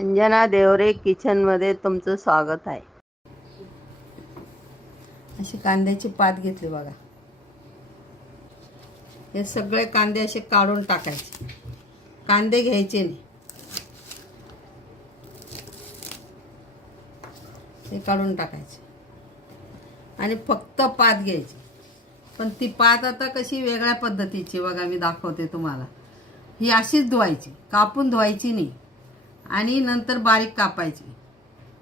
अंजना देवरे किचनमध्ये तुमचं स्वागत आहे. अशी कांद्याची पात घेतली बघा. हे सगळे कांदे असे काढून टाकायचे. कांदे घ्यायचे नाही. ते काढून टाकायचे. आणि फक्त पात घ्यायची. पण ती पात आता कशी वेगळ्या पद्धतीची बघा मी दाखवते तुम्हाला. ही अशीच धुवायची. कापून धुवायची नाही. आणि नंतर बारीक कापायची.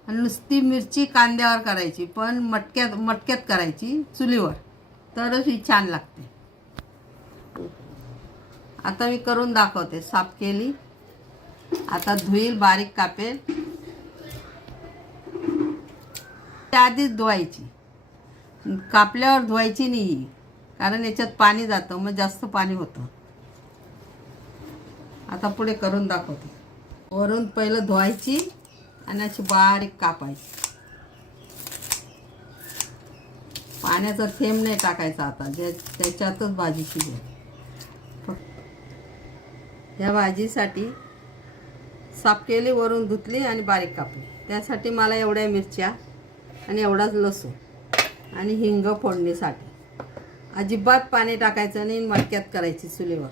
आणि नुसती मिरची कांद्यावर करायची पण मटक्यात मटक्यात करायची चुलीवर. तरच ही छान लागते. आता मी करून दाखवते साफ केली. आता धुईल बारीक कापेल. त्या आधीच धुवायची. कापल्यावर धुवायची नाही कारण याच्यात पाणी जातं मग जास्त पाणी होतं. आता पुढे करून दाखवते. वरून पहिलं धुवायची आणि अशी बारीक कापायची. पाण्याचा थेंब नाही टाकायचा आता जे त्याच्यातच भाजी शिजेल. या भाजीसाठी साफ केली वरून धुतली आणि बारीक कापली. त्यासाठी मला एवढ्या मिरच्या आणि एवढाच लसूण आणि हिंग फोडणीसाठी. अजिबात पाणी टाकायचं नाही मडक्यात करायची चुलीवर.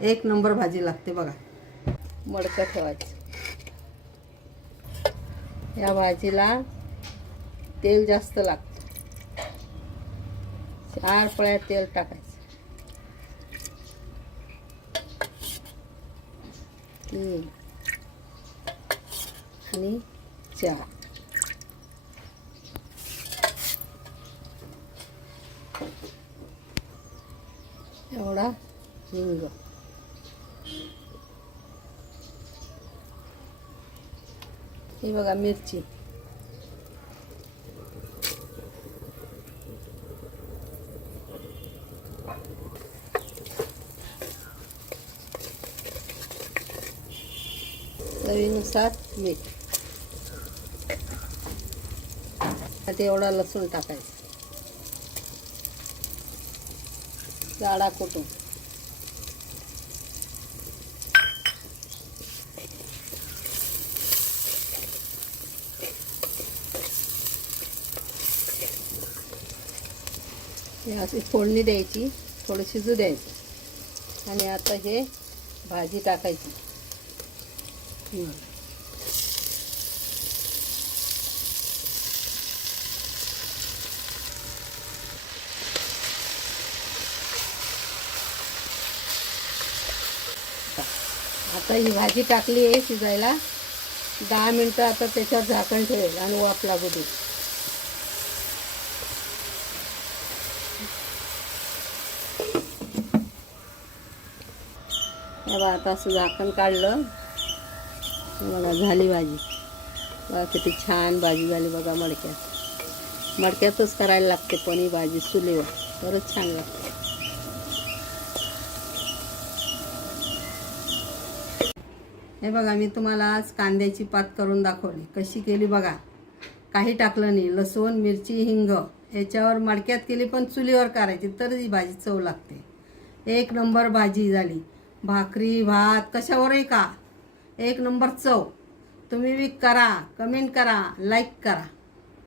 एक नंबर भाजी लागते बघा. मडकं ठेवायचं. या भाजीला तेल जास्त लागतं. चार पळ्या तेल टाकायचं. तीन. आणि चार. एवढा हिंग. ही बघा मिरची. चवीनुसार मीठ. आता एवढा लसूण टाकायचा. जाडा कुटून हे अशी फोडणी द्यायची थोडं शिजू द्यायचं. आणि आता हे भाजी टाकायची. आता ही भाजी टाकली आहे शिजायला. दहा मिनटं आता त्याच्यावर झाकण ठेवेल आणि वाफ लागू दे हे बघा आता असं झाकण काढलं. बघा झाली भाजी. बघा किती छान भाजी झाली बघा मडक्यात. मडक्यातच करायला लागते पण ही भाजी चुलीवर. तरच छान लागते. हे बघा मी तुम्हाला आज कांद्याची पात करून दाखवली. कशी केली बघा. काही टाकलं नाही. लसूण मिरची हिंग. याच्यावर मडक्यात केली पण चुलीवर करायची. तर ही भाजी चव लागते. एक नंबर भाजी झाली. भाकरी भात कशावरही का एक नंबर चव. तुम्ही बी करा कमेंट करा लाईक करा.